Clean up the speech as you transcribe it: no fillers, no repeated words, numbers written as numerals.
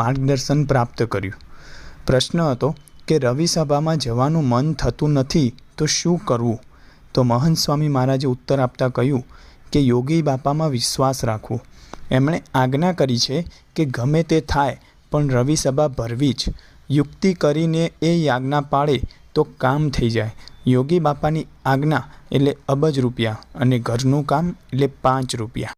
માર્ગદર્શન પ્રાપ્ત કર્યું। પ્રશ્ન હતો કે રવિ સભામાં જવાનું મન થતું નથી તો શું કરવું? તો મહંત સ્વામી મહારાજે ઉત્તર આપતા કહ્યું કે યોગી બાપામાં વિશ્વાસ રાખવો। એમણે આજ્ઞા કરી છે કે ગમે તે થાય પણ રવિ સભા ભરવી જ। યુક્તિ કરીને એ આજ્ઞા પાળે તો કામ થઈ જાય। યોગી બાપાની આજ્ઞા એટલે અબજ રૂપિયા અને ઘરનું કામ એટલે 5 રૂપિયા।